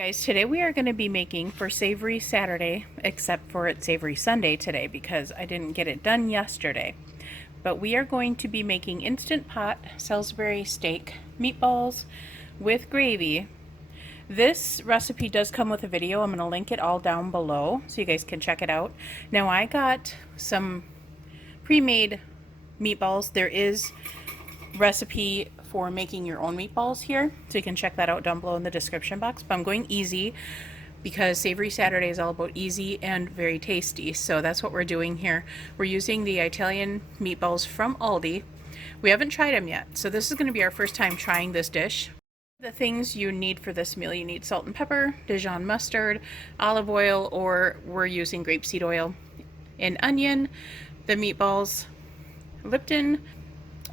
Guys, today we are going to be making for Savory Saturday, except for it's Savory Sunday today because I didn't get it done yesterday. But we are going to be making Instant Pot Salisbury Steak Meatballs with gravy. This recipe does come with a video. I'm going to link it all down below so you guys can check it out. Now I got some pre-made meatballs. There is recipe for making your own meatballs here, so you can check that out down below in the description box. But I'm going easy because Savory Saturday is all about easy and very tasty, so that's what we're doing here. We're using the Italian meatballs from Aldi. We haven't tried them yet, so this is going to be our first time trying this dish. The things you need for this meal: you need salt and pepper, Dijon mustard, olive oil, or we're using grapeseed oil, an onion, the meatballs, Lipton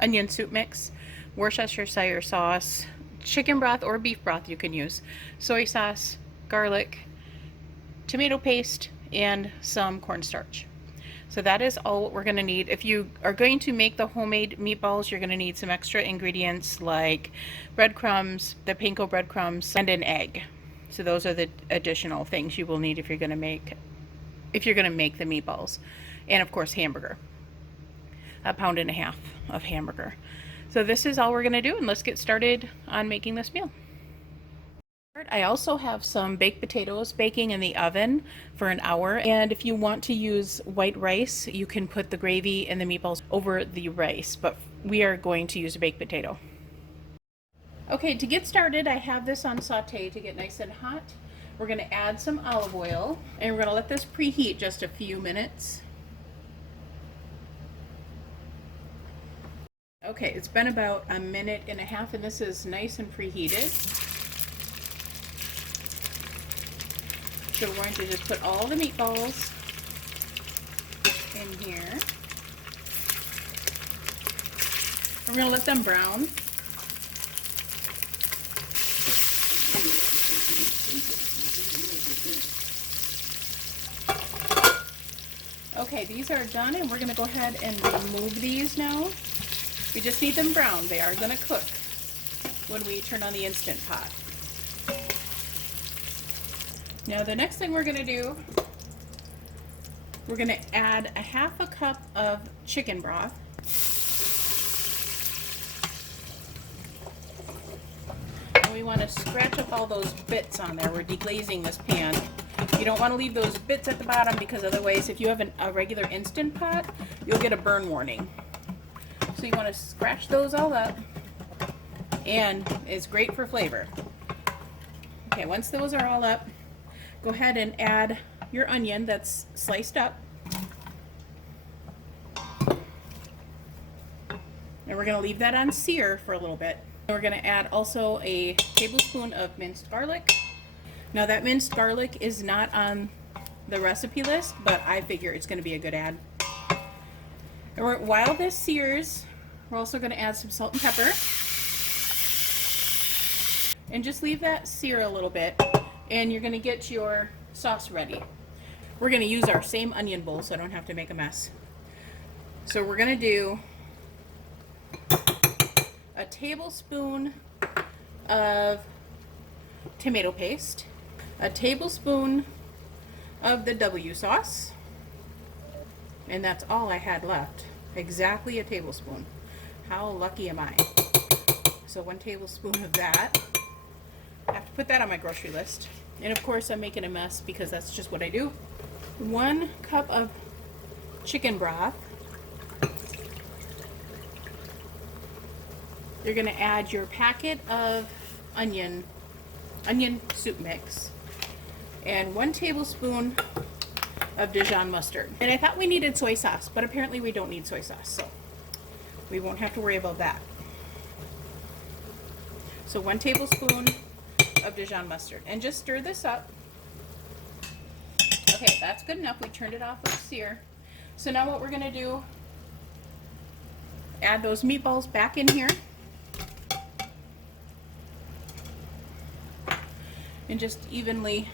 onion soup mix, Worcestershire sauce, chicken broth or beef broth you can use, soy sauce, garlic, tomato paste, and some cornstarch. So that is all what we're going to need. If you are going to make the homemade meatballs, you're going to need some extra ingredients like breadcrumbs, the panko breadcrumbs, and an egg. So those are the additional things you will need if you're going to make the meatballs. And of course hamburger. 1.5 pounds of hamburger. So this is all we're going to do, and let's get started on making this meal. I also have some baked potatoes baking in the oven for an hour, and if you want to use white rice, you can put the gravy and the meatballs over the rice, but we are going to use a baked potato. Okay, to get started, I have this on saute to get nice and hot. We're going to add some olive oil, and we're going to let this preheat just a few minutes. Okay, it's been about 1.5 minutes, and this is nice and preheated. So we're going to just put all the meatballs in here. We're going to let them brown. Okay, these are done, and we're going to go ahead and remove these now. We just need them brown. They are going to cook when we turn on the Instant Pot. Now the next thing we're going to do, we're going to add 1/2 cup of chicken broth. And we want to scratch up all those bits on there. We're deglazing this pan. You don't want to leave those bits at the bottom because otherwise, if you have a regular Instant Pot, you'll get a burn warning. So you want to scratch those all up, and it's great for flavor. Okay, once those are all up, go ahead and add your onion that's sliced up. And we're going to leave that on sear for a little bit. And we're going to add also a tablespoon of minced garlic. Now that minced garlic is not on the recipe list, but I figure it's going to be a good add. And while this sears, we're also going to add some salt and pepper. And just leave that sear a little bit, and you're going to get your sauce ready. We're going to use our same onion bowl so I don't have to make a mess. So we're going to do a tablespoon of tomato paste, a tablespoon of the W sauce, and that's all I had left. Exactly a tablespoon. How lucky am I? So 1 tablespoon of that. I have to put that on my grocery list. And of course I'm making a mess because that's just what I do. 1 cup of chicken broth. You're going to add your packet of onion soup mix and 1 tablespoon of Dijon mustard. And I thought we needed soy sauce, but apparently we don't need soy sauce, so we won't have to worry about that. So 1 tablespoon of Dijon mustard, and just stir this up. Okay, that's good enough. We turned it off of sear. So now what we're going to do, add those meatballs back in here and just evenly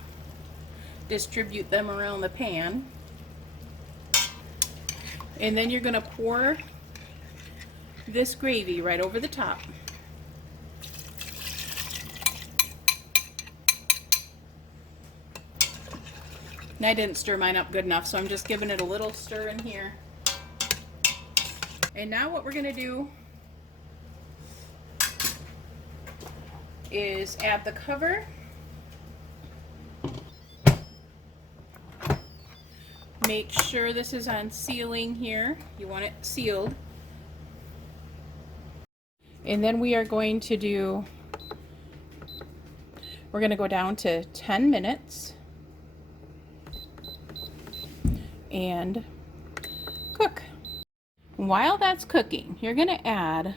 distribute them around the pan. And then you're going to pour this gravy right over the top. And I didn't stir mine up good enough, so I'm just giving it a little stir in here. And now what we're gonna do is add the cover. Make sure this is on sealing here. You want it sealed. And then we are going to do, we're gonna go down to 10 minutes and cook. While that's cooking, you're gonna add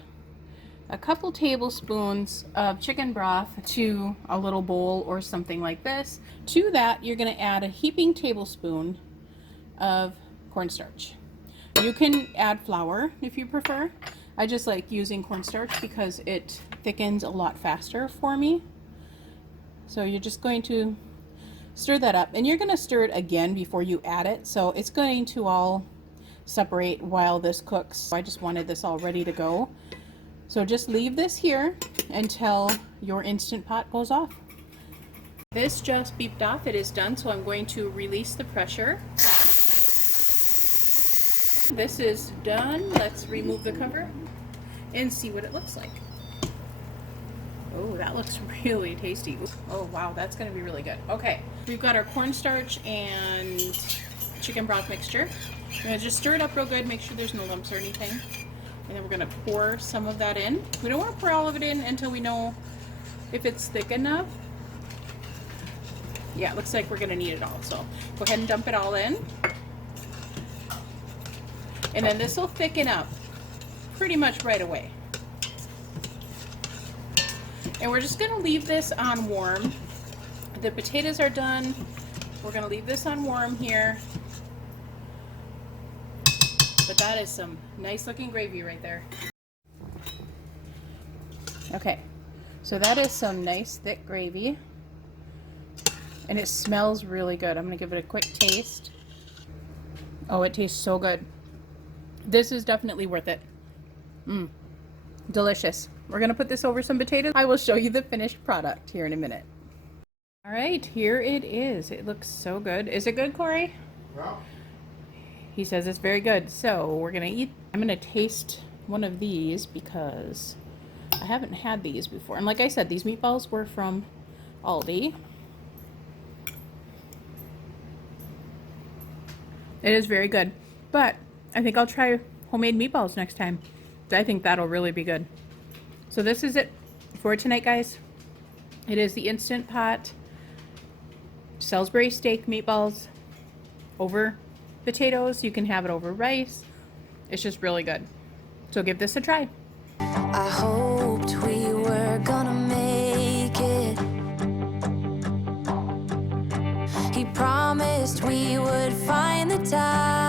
a couple tablespoons of chicken broth to a little bowl or something like this. To that, you're gonna add a heaping tablespoon of cornstarch. You can add flour if you prefer. I just like using cornstarch because it thickens a lot faster for me. So you're just going to stir that up, and you're going to stir it again before you add it, so it's going to all separate while this cooks. I just wanted this all ready to go. So just leave this here until your Instant Pot goes off. This just beeped off. It is done, so I'm going to release the pressure. This is done. Let's remove the cover and see what it looks like. Oh, that looks really tasty. Oh wow, that's gonna be really good. Okay, we've got our cornstarch and chicken broth mixture. We're gonna just stir it up real good, make sure there's no lumps or anything. And then we're gonna pour some of that in. We don't want to pour all of it in until we know if it's thick enough. Yeah, it looks like we're gonna need it all. So go ahead and dump it all in. And then this will thicken up pretty much right away. And we're just gonna leave this on warm. The potatoes are done. We're gonna leave this on warm here. But that is some nice looking gravy right there. Okay, so that is some nice thick gravy. And it smells really good. I'm gonna give it a quick taste. Oh, it tastes so good. This is definitely worth it. Delicious. We're gonna put this over some potatoes. I will show you the finished product here in a minute. All right, here it is. It looks so good. Is it good, Corey? Yeah. He says it's very good. So we're gonna eat. I'm gonna taste one of these because I haven't had these before. And like I said, these meatballs were from Aldi. It is very good, but I think I'll try homemade meatballs next time. I think that'll really be good. So this is it for tonight, guys. It is the Instant Pot Salisbury Steak Meatballs over potatoes. You can have it over rice. It's just really good. So give this a try. I hoped we were gonna make it. He promised we would find the time.